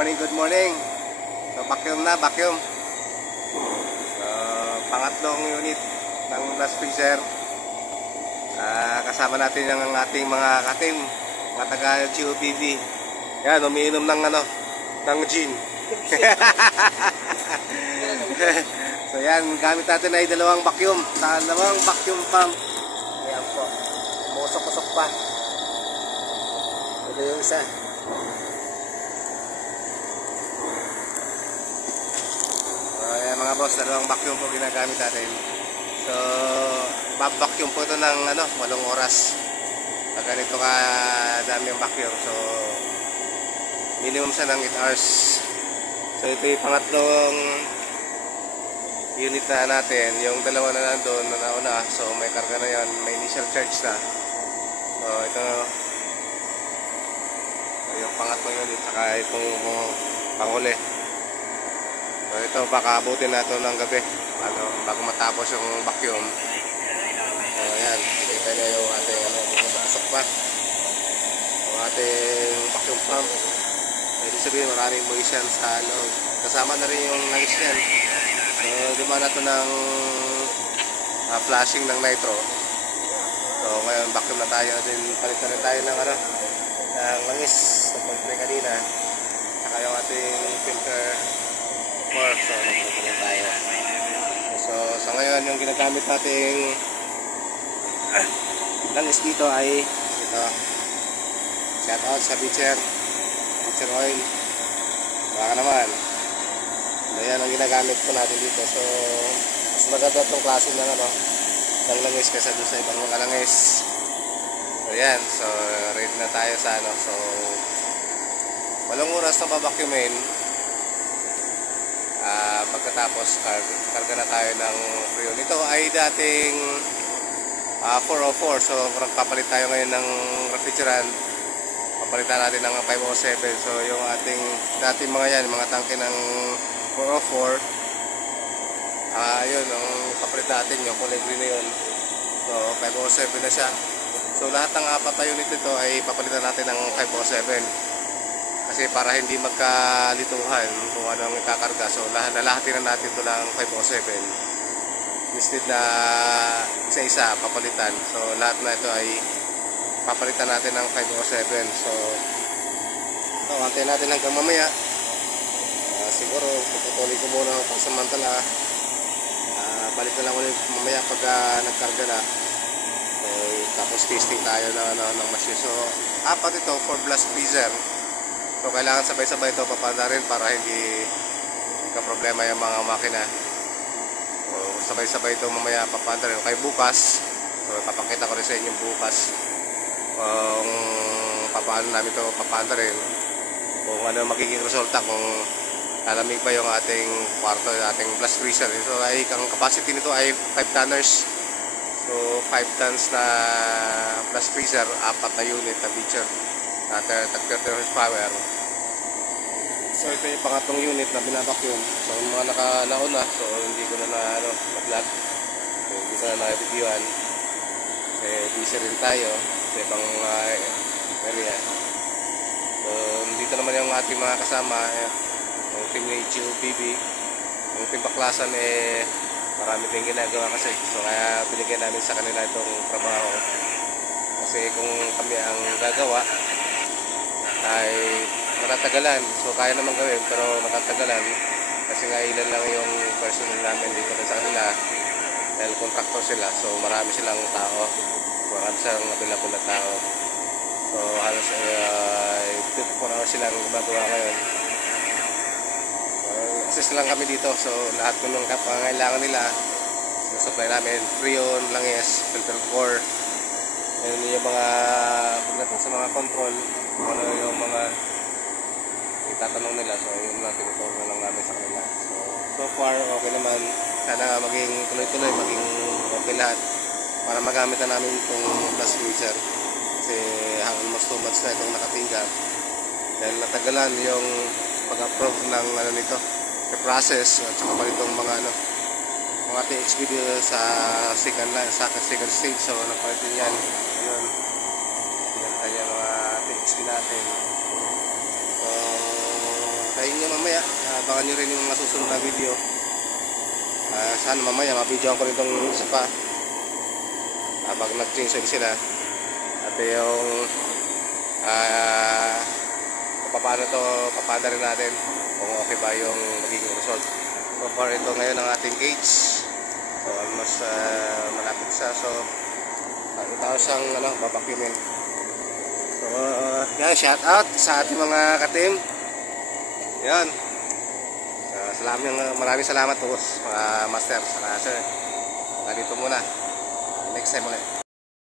Good morning. So, vacuum na, vacuum. So, pangatlong unit ng blast freezer. Kasama natin ang ating mga katim, mga taga-GOPV. Yan, umiinom ng ng gin. So, yan, gamit natin ay dalawang vacuum pump. Ayan po. Umusok-usok pa. Ito yung isa. Ayan mga boss, dalawang vacuum po ginagamit natin. So, vacuum po ito ng 8 oras. Pag ganito ka dami yung vacuum. So, minimum siya ng 8 hours. So, ito yung pangatlong unit na natin. Yung dalawa na nandun na nauna. So, may karga na yan. May initial charge na. So, ito yung pangatlong unit. Saka itong panghuli. So, ito baka abutin natin ng gabi bago matapos yung vacuum. So, ayan, kita nyo yung ating masok pa yung ating vacuum pump. Ibig sabihin maraming moist yan sa loob. Kasama na rin yung langis yan. So, dumaan na ito ng flashing ng nitro. So, ngayon vacuum na tayo. Palit na rin tayo ng ng langis na pag-play kanina. Saka yung ating filter fork. So, nagpupunta tayo. So, sa ngayon, yung ginagamit nating langis dito ay ito. Shout out sa Beecher oil. Baka naman. Ayan ang ginagamit ko natin dito. So, mas maganda itong klase ng ng langis kaysa doon sa ibang mga langis. So, ayan. So, ready na tayo sa So, walang oras na babacuumin. Pagkatapos karga na tayo ng freon. Ito ay dating 404. So papalit tayo ngayon ng refrigerant. Papalitan natin ng 507. So yung dating mga yan, mga tangke ng 404, yun ang papalit natin, yung kulay green na yun. So 507 na siya. So lahat ng 4 na unit nito ay papalitan natin ng 507. Kasi para hindi magkalituhan kung ano ang ikakarga. So lalahatin na natin ito ng 507. Instead na isa-isa papalitan. So lahat na ito ay papalitan natin ng 507. So antayin natin hanggang mamaya. Siguro puputuloy ko muna ng pagsamantala. Balik na lang ulit mamaya pag nagkarga na. So, tapos testing tayo ng machine. So 4 ito for blast freezer. So kailangan sabay-sabay ito papanda rin para hindi problema yung mga makina. So sabay-sabay ito mamaya papanda rin. Okay, bukas, so papakita ko rin sa inyo bukas kung paano namin ito papanda rin, kung ano magiging resulta, kung lalamig ba yung ating kwarto, ating blast freezer. So ang capacity nito ay 5 tonners. So 5 tons na blast freezer, 4 na unit na Beecher at 30 horsepower. So ito yung pangatlong unit na binabacuum. So mga nakalauna, so hindi ko na mag-vlog. So hindi ko na na-reviewan. Busy rin tayo sa ibang area. So dito naman yung ating mga kasama, yung team ng GOPV, yung team Baklasan, marami din ginagawa kasi. So kaya binigyan namin sa kanila itong trabaho. Kasi kung kami ang gagawa ay matatagalan. So kaya naman gawin pero matatagalan kasi nga ilan lang yung personnel namin dito sa kanila dahil contractor sila. So marami silang tao, marami silang available na tao. So halos 24 hours silang gumagawa ngayon. Assist lang kami dito. So lahat ng pangangailangan nila supply namin, freon, langis, filter core. Yun yung mga pagdating sa mga control, ano yung mga itatanong nila. So yun lang, tinuturo na lang namin sa kanila. So far okay naman. Sana maging tuloy-tuloy, maging okay lahat para magamit na namin itong blast freezer. Kasi almost 2 months na itong nakatingga dahil natagalan yung pag-approve ng nito, the process, at saka pa itong mga mga THB sa second stage. So nagpalit din yan. Yun. Yan tayo mga THB natin. So inyo mamaya. Abangan nyo rin yung masusunod na video. Sana mamaya mabidyoan ko rin itong isa pa habang nag-change sila. At yung paano to papada rin natin kung okay ba yung magiging result. So far ito ngayon ang ating cage. So almost malapit siya. So ito siyang babakyumin. So yan, shout out sa ating mga ka-team. Yan. Maraming salamat po mga master, sir. Dito muna. Next time ulit.